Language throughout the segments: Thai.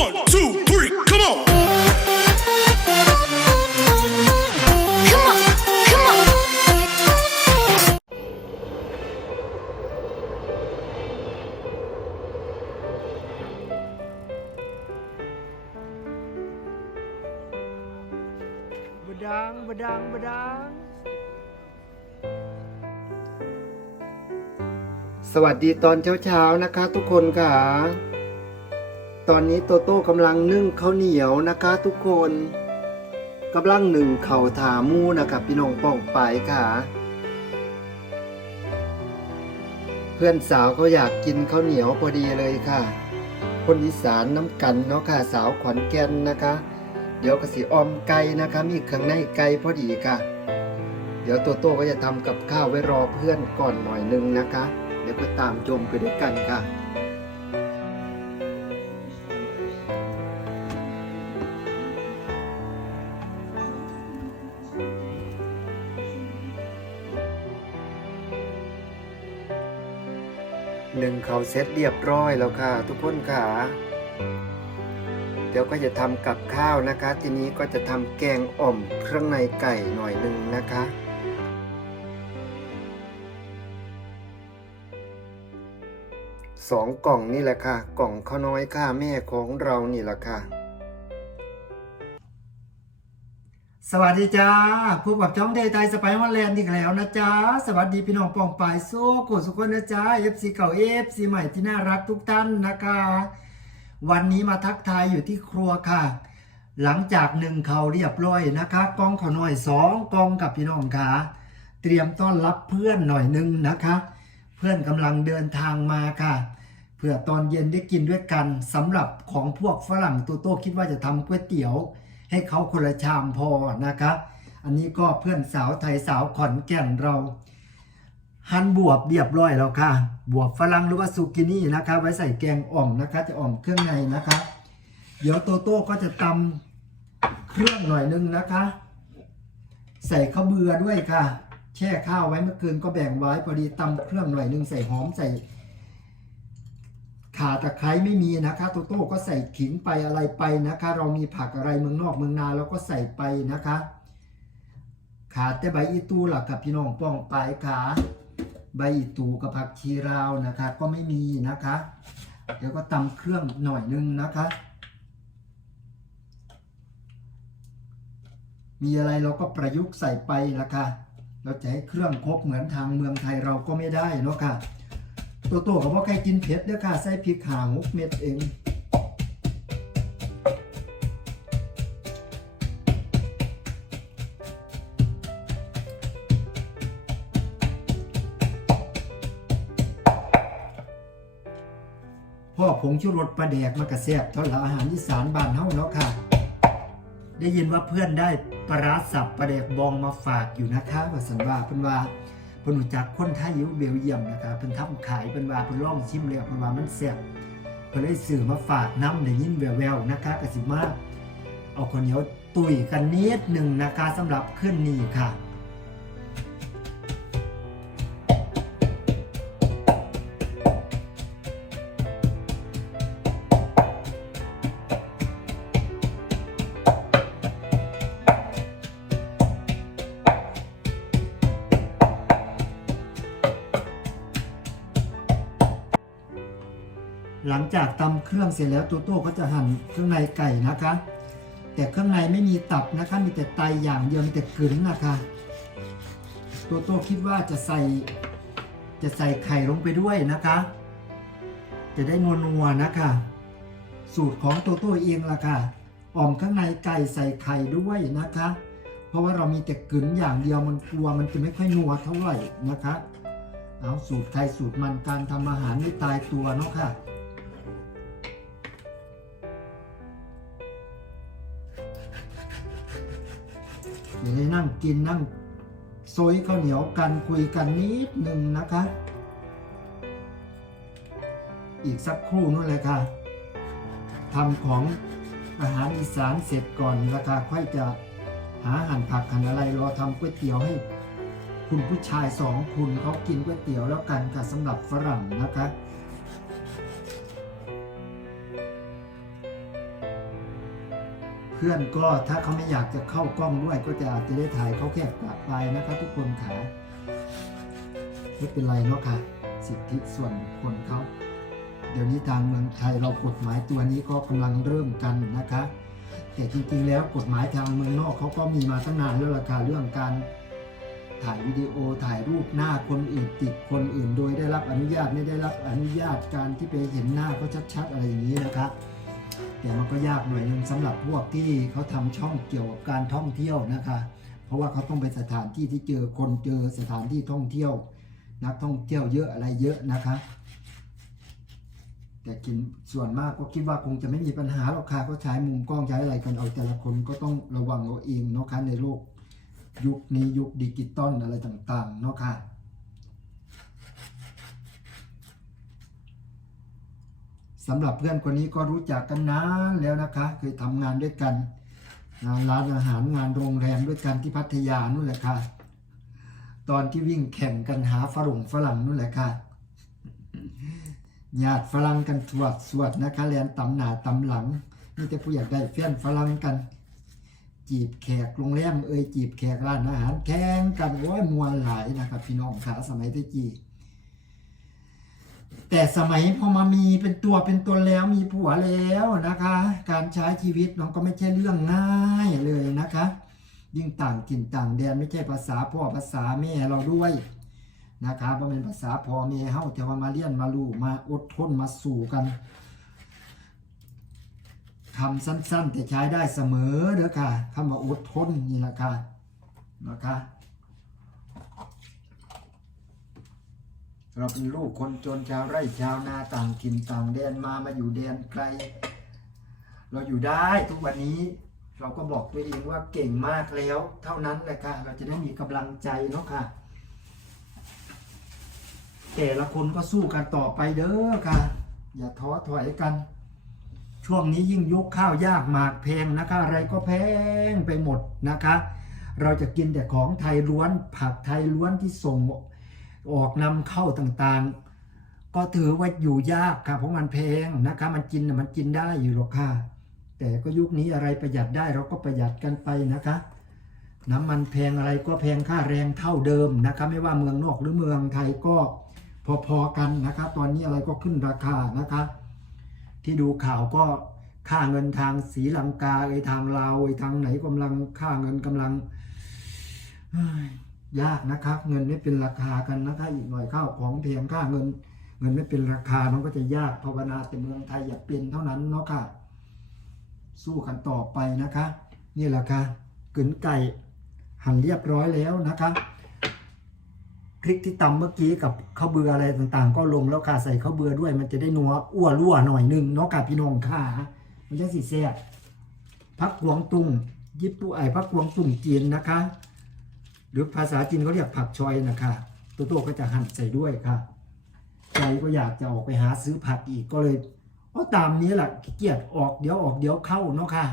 One, two, three, come on. Come on, come on. บดังบดังบดัง สวัสดีตอนเช้าๆนะคะทุกคนค่ะ ตอนนี้โตโต้กำลังนึ่งข้าวเหนียวนะคะ ทุกคนกำลังหนึ่งเข่าถามูนะครับพี่น้องป้องไปายค่ะ เพื่อนสาวเขาอยากกินข้าวเหนียวพอดีเลยค่ะ คนอีสานน้ำกันเนาะค่ะสาวขอนแก่นนะคะ เดี๋ยวกสิออมไก่นะคะ มีเครื่องในไก่พอดีค่ะ เดี๋ยวโตโต้ก็จะทำกับข้าวไว้รอเพื่อนก่อนหน่อยนึงนะคะ เดี๋ยวก็ตามชมไปด้วยกันค่ะ นึ่งเขาเสร็จเรียบร้อยแล้วค่ะ ทุกคนค่ะ เดี๋ยวก็จะทำกับข้าวนะคะ ทีนี้ก็จะทำแกงอ่อมเครื่องในไก่หน่อยหนึ่งนะคะสองกล่องนี่แหละค่ะ กล่องข้าวน้อยค่าแม่ของเรานี่แหละค่ะ สวัสดีจ้าพบกับจ้องเดย์ไทยสไปร์วันแลนด์อีกแล้วนะจ๊ะสวัสดีพี่น้องปองปายโซ่กดสุกคนนะจ๊ะ FC เก่า FC ใหม่ที่น่ารักทุกท่านนะคะ วันนี้มาทักทายอยู่ที่ครัวค่ะ หลังจากหนึ่งเขาเรียบร้อยนะคะกองขอหน่อยสองกองกับพี่น้องค่ะเตรียมต้อนรับเพื่อนหน่อยหนึงนะคะ เพื่อนกำลังเดินทางมาค่ะเพื่อตอนเย็นได้กินด้วยกันสำหรับของพวกฝรั่งตัวโตคิดว่าจะทำก๋วยเตี๋ยว ให้เขาคนละชามพอนะคะอันนี้ก็เพื่อนสาวไทยสาวขอนแก่นเราหั่นบวบเรียบร้อยแล้วค่ะ บวบฝรั่งหรือว่าซูกินี่นะคะ ไว้ใส่แกงอ่อมนะคะ จะอ่อมเครื่องในนะคะ เดี๋ยวโตโต้ก็จะตำเครื่องหน่อยนึงนะคะ ใส่ข้าวเบือด้วยค่ะ แช่ข้าวไว้เมื่อคืนก็แบ่งไว้พอดีตำเครื่องหน่อยนึงใส่หอมใส่ ข่าตะไคร้ไม่มีนะคะโตโต้ก็ใส่ขิงไปอะไรไปนะคะ เรามีผักอะไรเมืองนอกเมืองนาเราก็ใส่ไปนะคะ ขาดแต่ใบอีตูหลักกับพี่น้องป้องปลายขาใบอีตูกับผักชีราวนะคะ ก็ไม่มีนะคะ เดี๋ยวก็ตำเครื่องหน่อยนึงนะคะ มีอะไรเราก็ประยุกต์ใส่ไปนะคะ เราจะให้เครื่องครบเหมือนทางเมืองไทยเราก็ไม่ได้เนาะค่ะ ตัวตกับว่าใครกินเผ็ดเด้อค่ะ ใส่พริกหางมุกเม็ดเองพ่อผงชูรสปลาแดกมากระแซบเท่าไหร่อาหารอีสานบ้านเฮาเนาะค่ะ ได้ยินว่าเพื่อนได้ปลาร้าสับปลาแดกบองมาฝากอยู่นะคะว่าสันว่าเพิ่นว่า เพิ่นจักคนไทยอยู่เบลเยียมนะคะเพิ่นทำขายเพิ่นว่าเพิ่นลองชิมแล้วเพิ่นว่ามันแซ่บเพิ่นเลยสื่อมาฝากน้ำได้ยินแววๆนะคะกสิมาเอาคนเหนียวตุยกันนิดหนึ่งนะคะสำหรับขึ้นนี้ค่ะ หลังจากตำเครื่องเสร็จแล้วตัวโต้ก็จะหั่นเครื่องในไก่นะคะ แต่เครื่องในไม่มีตับนะคะ มีแต่ไตอย่างเดียวมีแต่กลืนนะคะตัวโต้คิดว่าจะใส่จะใส่ไข่ลงไปด้วยนะคะ จะได้นัวๆนะคะ สูตรของตัวโต้เองล่ะค่ะอ่อมข้างในไก่ใส่ไข่ด้วยนะคะ เพราะว่าเรามีแต่กลืนอย่างเดียวมันกลัวมันจะไม่ค่อยนัวเท่าไหร่นะคะ เอาสูตรใครสูตรมันการทำอาหารไม่ตายตัวเนาะค่ะ อย่าได้นั่งกินนั่งโซยข้าวเหนียวกันคุยกันนิดหนึ่งนะคะ อีกสักครู่นู่นเลยค่ะทำของอาหารอีสานเสร็จก่อนนะคะค่อยจะหาหั่นผักหั่นอะไรรอทำก๋วยเตี๋ยวให้คุณผู้ชายสองคุณเขากินก๋วยเตี๋ยวแล้วกันค่ะสำหรับฝรั่งนะคะ พื่อนก็ถ้าเขาไม่อยากจะเข้ากล้องด้วย ก็จะอาจจะได้ถ่ายเขาแค่ปากไปนะครับ ทุกคนขาไม่เป็นไรเนาะค่ะ สิทธิส่วนบุคคลเขาเดี๋ยวนี้ทางเมืองไทยเรากฎหมายตัวนี้ก็กำลังเริ่มกันนะคะ แต่จริงๆแล้วกฎหมายทางเมืองนอกเขาก็มีมาตั้งนานแล้วล่ะค่ะเรื่องการถ่ายวิดีโอถ่ายรูปหน้าคนอื่นติดคนอื่น โดยได้รับอนุญาตไม่ได้รับอนุญาตการที่ไปเห็นหน้าเขาชัดๆอะไรอย่างนี้นะครับ แต่มันก็ยากหน่อยนึงสำหรับพวกที่เขาทำช่องเกี่ยวกับการท่องเที่ยวนะคะ เพราะว่าเขาต้องไปสถานที่ที่เจอคนเจอสถานที่ท่องเที่ยว นักท่องเที่ยวเยอะอะไรเยอะนะคะ แต่กินส่วนมากก็คิดว่าคงจะไม่มีปัญหาหรอกค่ะก็ใช้มุมกล้องใช้อะไรกันเอาแต่ละคนก็ต้องระวังเอาเองเนาะค่ะในโลกยุคนี้ยุคดิจิตอลอะไรต่างๆเนาะค่ะ สำหรับเพื่อนคนนี้ก็รู้จักกันนานแล้วนะคะเคยทำงานด้วยกันงานร้านอาหารงานโรงแรมด้วยกันที่พัทยานู่นแหละค่ะ ตอนที่วิ่งแข่งกันหาฝรั่งฝรั่งนู่นแหละค่ะญาติฝรั่งกันสวดสวดนะคะเรียนตำหนาตำหลังนี่แต่ผู้อยากได้แฟนฝรั่งกัน จีบแขกโรงแรมเอ่ยจีบแขกร้านอาหารแข่งกันโอ้ยมวนหลายนะครับพี่น้องขาสมัยที่จี แต่สมัยพอมามีเป็นตัวเป็นตนแล้วมีผัวแล้วนะคะ การใช้ชีวิตน้องก็ไม่ใช่เรื่องง่ายเลยนะคะ ยิ่งต่างถิ่นต่างแดนไม่ใช่ภาษาพ่อภาษาแม่เราด้วยนะคะเพราะเป็นภาษาพ่อแม่เฮาแต่ว่ามาเรียนมารู้มาอดทนมาสู่กันคำสั้นๆ แต่ใช้ได้เสมอเด้อค่ะคำว่าอดทนนี่แหละค่ะนะคะ เราเป็นลูกคนจนชาวไร่ชาวนาต่างถิ่นต่างแดนมามาอยู่แดนไกล เราอยู่ได้ทุกวันนี้ เราก็บอกตัวเองว่าเก่งมากแล้ว เท่านั้นแหละค่ะ เราจะได้มีกำลังใจเนาะค่ะ แต่ละคนก็สู้กันต่อไปเด้อค่ะ อย่าท้อถอยกัน ช่วงนี้ยิ่งยกข้าวยากหมากแพงนะคะ อะไรก็แพงไปหมดนะคะ เราจะกินแต่ของไทยล้วนผักไทยล้วนที่ส่ง ออกนำเข้าต่างๆ ก็ถือว่าอยู่ยากค่ะเพราะมันแพงนะคะ มันกินน่ะมันกินได้อยู่หรอกค่ะ แต่ก็ยุคนี้อะไรประหยัดได้เราก็ประหยัดกันไปนะคะ น้ำมันแพงอะไรก็แพงค่าแรงเท่าเดิมนะคะ ไม่ว่าเมืองนอกหรือเมืองไทยก็พอๆกันนะคะ ตอนนี้อะไรก็ขึ้นราคานะคะ ที่ดูข่าวก็ค่าเงินทางศรีลังกาเอยทางลาวเอยทางไหนกำลังค่าเงินกำลัง ยากนะครับเงินไม่เป็นราคากันนะคะอีกหน่อยข้าวของแพงค่าเงิน เงินไม่เป็นราคามันก็จะยากภาวนาแต่เมืองไทยอย่าเป็นเท่านั้นเนาะค่ะ สู้กันต่อไปนะคะ นี่แหละค่ะกึนไก่หั่นเรียบร้อยแล้วนะคะพริกที่ตำเมื่อกี้กับข้าวเบืออะไรต่างๆ ก็ลงแล้วค่ะใส่ข้าวเบือด้วย มันจะได้นัวอ้วรั่วหน่อยหนึงเนาะค่ะพี่น้องค่ะมันจะสีแซ่บพักกวางตุงญี่ปุ่นไอพักกวางตุงจีนนะคะ หรือภาษาจีนเขาเรียกผักชอยนะคะตัวโตก็จะหั่นใส่ด้วยค่ะ ใจก็อยากจะออกไปหาซื้อผักอีกก็เลยเอาตามนี้แหละเกียดออกเดี๋ยวออกเดี๋ยวเข้าเนาะค่ะ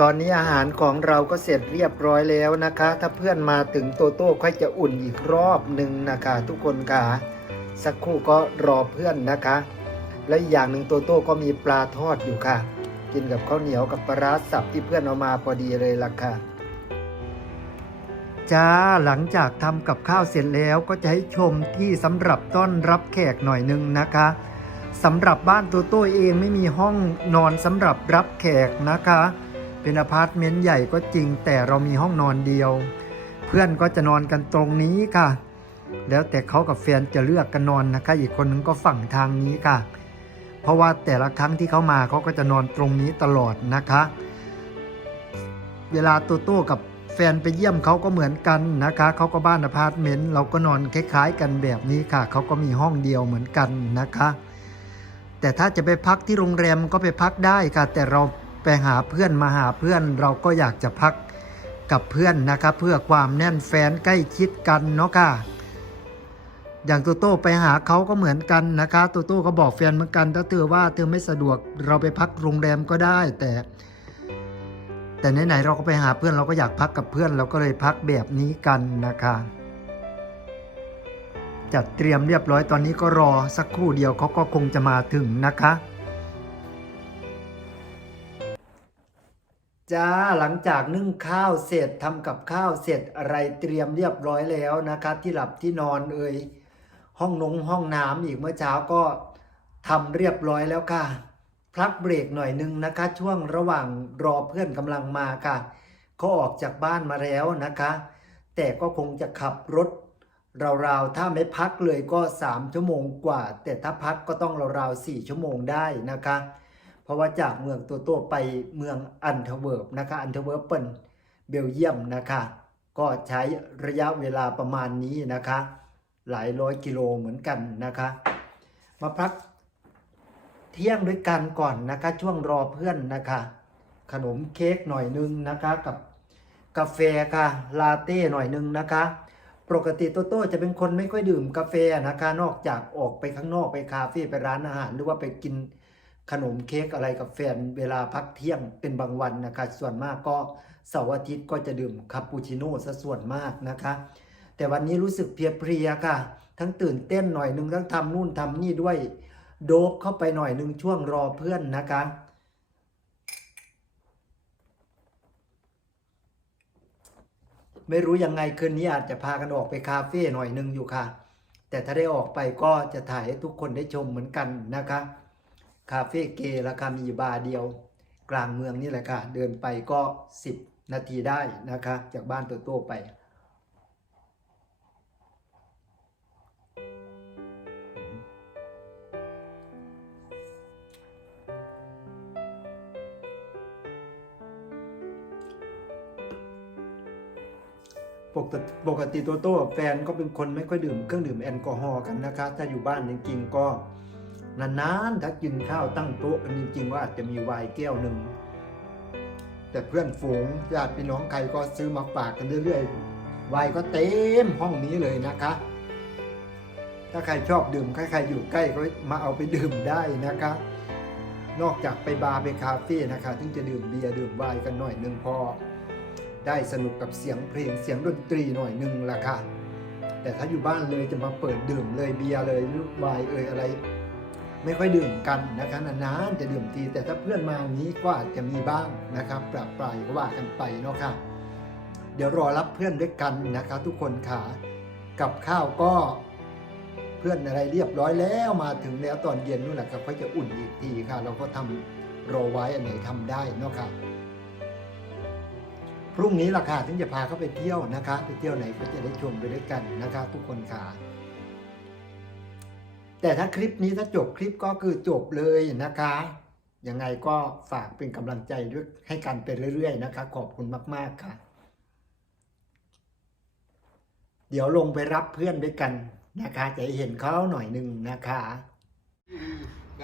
ตอนนี้อาหารของเราก็เสร็จเรียบร้อยแล้วนะคะ ถ้าเพื่อนมาถึงโตโต้ค่อยจะอุ่นอีกรอบหนึ่งนะคะ ทุกคนค่ะ สักครู่ก็รอเพื่อนนะคะ และอีกอย่างหนึ่งโตโต้ก็มีปลาทอดอยู่ค่ะ กินกับข้าวเหนียวกับปลาร้าสับที่เพื่อนเอามาพอดีเลยล่ะค่ะจ้าหลังจากทำกับข้าวเสร็จแล้วก็จะให้ชมที่สำหรับต้อนรับแขกหน่อยหนึงนะคะสำหรับบ้านโตโต้เองไม่มีห้องนอนสำหรับรับแขกนะคะ เป็นอพาร์ตเมนต์ใหญ่ก็จริง แต่เรามีห้องนอนเดียว เพื่อนก็จะนอนกันตรงนี้ค่ะ แล้วแต่เขากับแฟนจะเลือกกันนอนนะคะ อีกคนนึงก็ฝั่งทางนี้ค่ะ เพราะว่าแต่ละครั้งที่เขามาเขาก็จะนอนตรงนี้ตลอดนะคะ เวลาโตโต้กับแฟนไปเยี่ยมเขาก็เหมือนกันนะคะเขาก็บ้านอพาร์ตเมนต์เราก็นอนคล้าย ๆ กันแบบนี้ค่ะเขาก็มีห้องเดียวเหมือนกันนะคะ แต่ถ้าจะไปพักที่โรงแรมก็ไปพักได้ค่ะ แต่เรา ไปหาเพื่อนมาหาเพื่อนเราก็อยากจะพักกับเพื่อนนะคะเพื่อความแน่นแฟนใกล้ชิดกันเนาะค่ะอย่างโตโต้ไปหาเขาก็เหมือนกันนะคะโตโต้ก็บอกแฟนเหมือนกันถ้าเธอว่าเธอไม่สะดวกเราไปพักโรงแรมก็ได้ แต่ แต่ไหนๆเราก็ไปหาเพื่อนเราก็อยากพักกับเพื่อน เราก็เลยพักแบบนี้กันนะคะจัดเตรียมเรียบร้อยตอนนี้ก็รอสักครู่เดียวเขาก็คงจะมาถึงนะคะ จ้าหลังจากนึ่งข้าวเสร็จทำกับข้าวเสร็จอะไรเตรียมเรียบร้อยแล้วนะคะที่หลับที่นอนเอ่ยห้องนงห้องน้ำอีกเมื่อเช้าก็ทำเรียบร้อยแล้วค่ะพักเบรกหน่อยนึงนะคะ ช่วงระหว่างรอเพื่อนกำลังมาค่ะเขาออกจากบ้านมาแล้วนะคะ แต่ก็คงจะขับรถราวๆถ้าไม่พักเลยก็ 3 ชั่วโมงกว่า แต่ถ้าพักก็ต้องราวๆ4ชั่วโมงได้นะคะ เพราะว่าจากเมืองตัวโตไปเมืองอันเทเวิร์บนะคะอันเทเวิร์บเป็นเบลเยียมนะคะก็ใช้ระยะเวลาประมาณนี้นะคะ หลายร้อยกิโลเหมือนกันนะคะ มาพักเที่ยงด้วยกันก่อนนะคะ ช่วงรอเพื่อนนะคะ ขนมเค้กหน่อยนึงนะคะกับกาแฟค่ะลาเต้หน่อยนึงนะคะ ปกติโตโต้จะเป็นคนไม่ค่อยดื่มกาแฟนะคะ นอกจากออกไปข้างนอกไปคาเฟ่ไปร้านอาหาร หรือว่าไปกิน ขนมเค้กอะไรกับแฟนเวลาพักเที่ยงเป็นบางวันนะคะส่วนมากก็เสาร์อาทิตย์ก็จะดื่มคาปูชิโน่ซะส่วนมากนะคะ แต่วันนี้รู้สึกเพลียๆค่ะ ทั้งตื่นเต้นหน่อยนึงทั้งทำนู่นทำนี่ด้วยโดบเข้าไปหน่อยนึงช่วงรอเพื่อนนะคะไม่รู้ยังไงคืนนี้อาจจะพากันออกไปคาเฟ่หน่อยนึงอยู่ค่ะ แต่ถ้าได้ออกไปก็จะถ่ายให้ทุกคนได้ชมเหมือนกันนะคะ คาเฟ่เกราคามีอยู่บาร์เดียว กลางเมืองนี่แหละค่ะ เดินไปก็ 10 นาทีได้นะคะ จากบ้านตัวโต้ไปปกติปกติโตโต้แฟนก็เป็นคนไม่ค่อยดื่มเครื่องดื่มแอลกอฮอล์กันนะคะ ถ้าอยู่บ้านจริงๆก็ นานๆถ้ากินข้าวตั้งโต๊ะกันจริงๆว่าอาจจะมีไวน์แก้วหนึ่งแต่เพื่อนฝูงญาติพี่น้องใครก็ซื้อมาฝากกันเรื่อยๆไวน์ก็เต็มห้องนี้เลยนะคะ ถ้าใครชอบดื่มใครใครอยู่ใกล้ก็มาเอาไปดื่มได้นะคะ นอกจากไปบาร์ไปคาเฟ่นะคะถึงจะดื่มเบียร์ดื่มไวน์กันหน่อยหนึงพอ ได้สนุกกับเสียงเพลงเสียงดนตรีหน่อยหนึงละค่ะแต่ถ้าอยู่บ้านเลยจะมาเปิดดื่มเลยเบียร์เลยลูกไวน์เอ่ยอะไร ไม่ค่อยดื่มกันนะคะนานๆจะดื่มที แต่ถ้าเพื่อนมาอย่างนี้ก็อาจจะมีบ้างนะครับปรับปรายก็ว่ากันไปเนาะค่ะเดี๋ยวรอรับเพื่อนด้วยกันนะคะทุกคนค่ะกับข้าวก็เพื่อนอะไรเรียบร้อยแล้วมาถึงแล้วตอนเย็นนู่นแหละครับเขาจะอุ่นอีกทีค่ะ เราก็ทำรอไว้อันไหนทำได้เนาะค่ะพรุ่งนี้ล่ะค่ะถึงจะพาเขาไปเที่ยวนะคะ ไปเที่ยวไหนก็จะได้ชมไปด้วยกันนะคะ ทุกคนค่ะ แต่ถ้าคลิปนี้ถ้าจบคลิปก็คือจบเลยนะคะ ยังไงก็ฝากเป็นกำลังใจด้วยให้กันไปเรื่อยๆนะคะ ขอบคุณมาก ๆค่ะ เดี๋ยวลงไปรับเพื่อนด้วยกันนะคะ จะเห็นเขาหน่อยหนึ่งนะคะ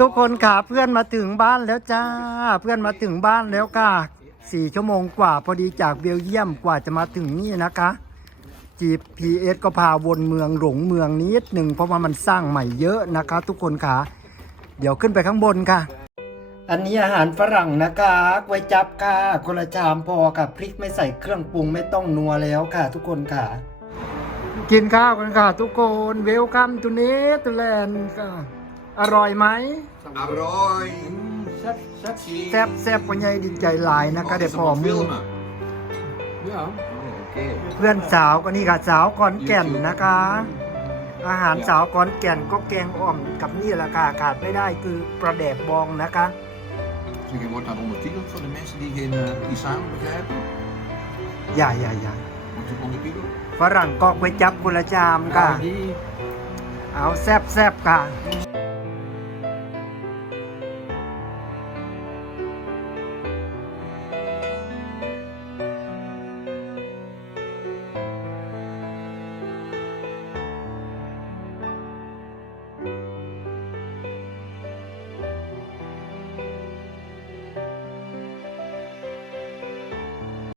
ทุกคนค่ะเพื่อนมาถึงบ้านแล้วจ้า เพื่อนมาถึงบ้านแล้วค่ะสี่ชั่วโมงกว่าพอดีจากเบลเยียมกว่าจะมาถึงนี่นะคะ GPS ก็พาวนเมืองหลงเมืองนิดหนึ่งเพราะว่ามันสร้างใหม่เยอะนะคะ ทุกคนค่ะ เดี๋ยวขึ้นไปข้างบนค่ะ อันนี้อาหารฝรั่งนะคะกวยจับค่ะคนละชามพอค่ะพริกไม่ใส่เครื่องปรุงไม่ต้องนัวแล้วค่ะ ทุกคนค่ะ กินข้าวกันค่ะ ทุกคนเวลคัมทูเนเธอร์แลนด์ค่ะอร่อยไหม Arroy. แซ่บแซ่บแซ่บปัญญาดีใจหลายนะคะเดี๋ยวพอมือ Ja. Oké. เพื่อนสาวก็นี่ค่ะสาวขอนแก่นนะคะ อาหารสาวขอนแก่นก็แกงอ่อมกับนี่แหละค่ะขาดไม่ได้คือปลาแดกบองนะคะ Dus je wordt dan ondertiteld voor de mensen die geen uh, Islam begrijpen. อย่าอย่าอย่า Wordt het ondertiteld? ฝรั่งก็ไปจับกุละจามค่ะ die. เอาแซ่บแซ่บค่ะ